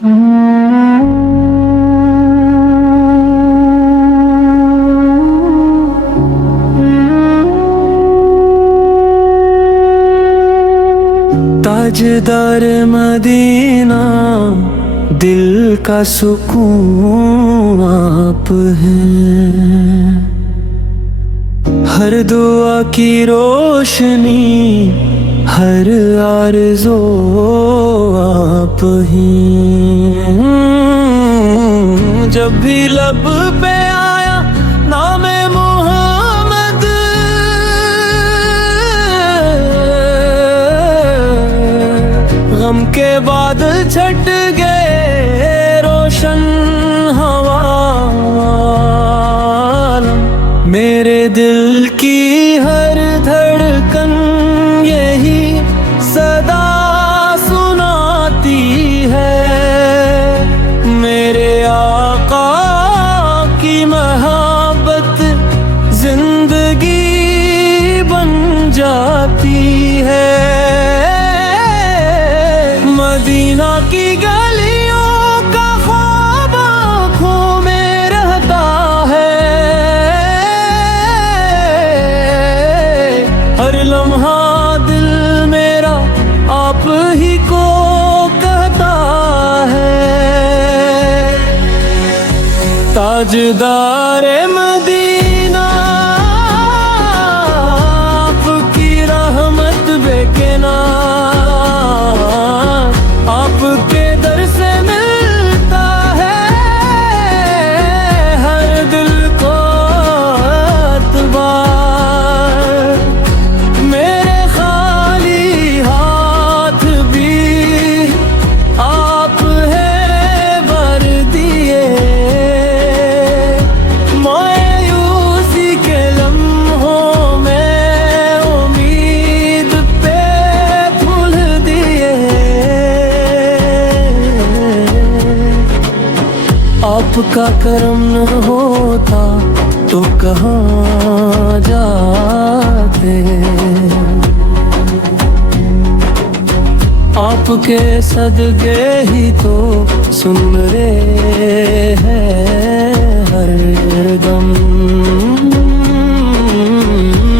ताजदार Medina दिल का सुकून आप हैं, हर दुआ की रोशनी हर आरज़ू आप हैं। जब भी लब पे आया नामे मोहम्मद, गम के बाद छट गए रोशन हवा। मेरे दिल की हर धड़कन यही सदा सुनाती है, मेरे आका की मोहब्बत जिंदगी बन जाती है। मदीना की गलियों का ख्वाब आँखों में रहता है, हर लम्हा दिल मेरा आप ही को कहता है। ताजदार मदीना आपकी रहमत बेकिनार, आपके दर से मिलता है हर दिल को एतबार। मेरे खाली हाथ भी आप है भर दिए, मायूसी के लम्हों में उम्मीद पे फूल दिए। आपका करम न होता तो कहाँ जाते, आपके सदके ही तो सुन रहे हैं हर दम।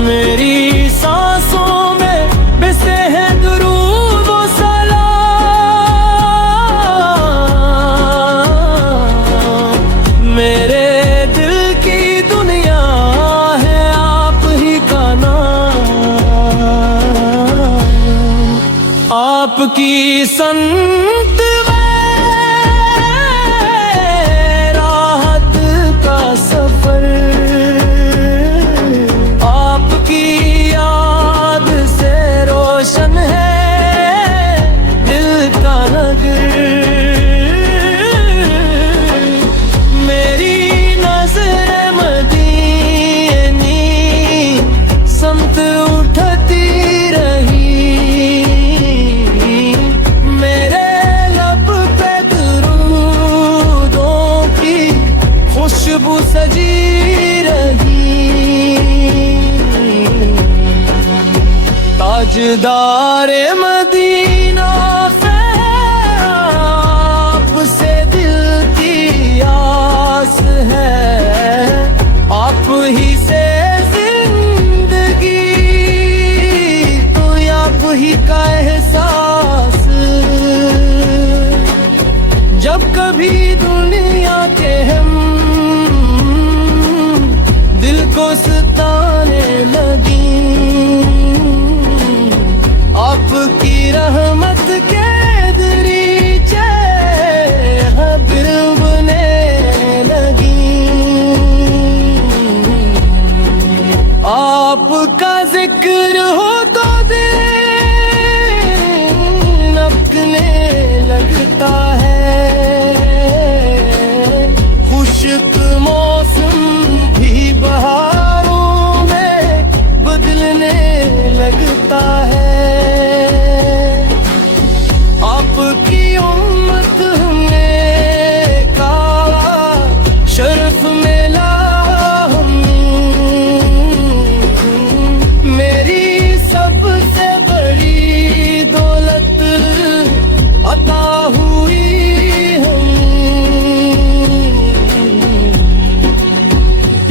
मेरी सांसों में बसे हैं दुरूद व सलाम, मेरे दिल की दुनिया है आप ही का नाम। आपकी संत राहत का सफर, आपकी याद से रोशन है दिल का नगर। मेरी नज़र मदीने समत उठती रही, मेरे लब पे दुरूदों की खुशबू सजी रही। ताजदार मदीना से आपसे दिल की आस है, आप ही से जिंदगी तो आप ही का एहसास। जब कभी दुनिया के हम दिल को सताने लगी, आपकी रहमत के दरीचे बिरबने लगी। आपका जिक्र हो तो दिल अपने लगता है,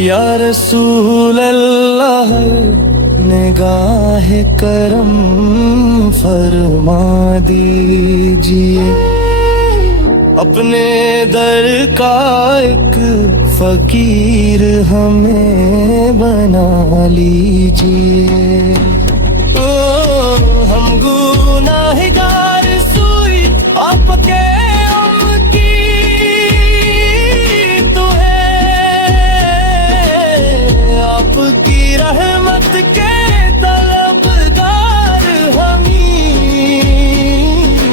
या रसूल अल्लाह निगाह करम फरमा दीजिए, अपने दर का एक फकीर हमें बना लीजिए। ओ हम गुनाहगार सुई आपके की तो है, आपकी रहमत के तलबगार हमी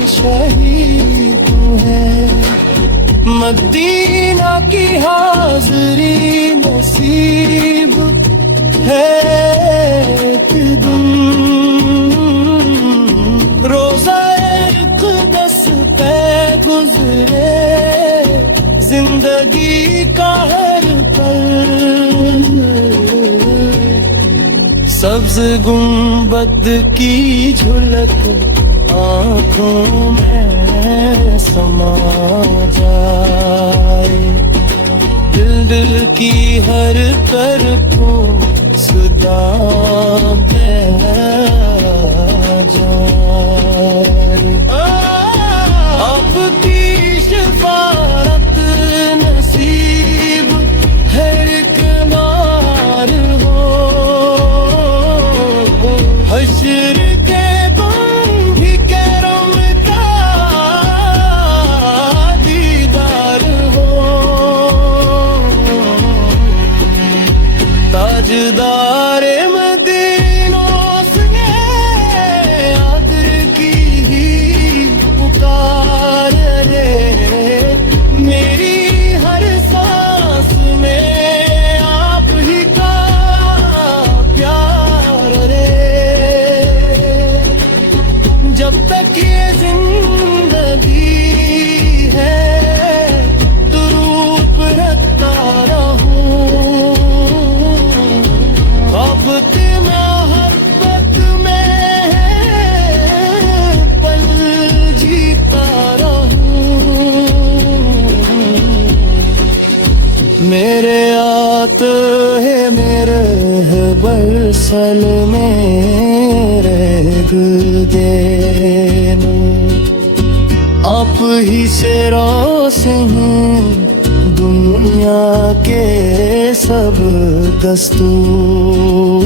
शहीद हैं। मदीना की हाज़री नसीब है एक दिन, रोज़ा इक़दस पे गुज़रे जिंदगी का हर पल। सब्ज़ गुंबद की झलक आँखों में समा जाए, दिल की हर तरफों सदा बह जाए। आपकी शफ़ाअत नसीब हर किनार हो, हश्र के ताजदारे मदीनों से आदर की ही पुकार रे, मेरी हर सांस में आप ही का प्यार रे। जब तक ये जिंदगी है दुरूद रखता मोहब्बत में पल जीता रहूं। मेरे आते है मेरे बरसल में रह देनू, आप ही से रोशन दुनिया के सब दस्तूर।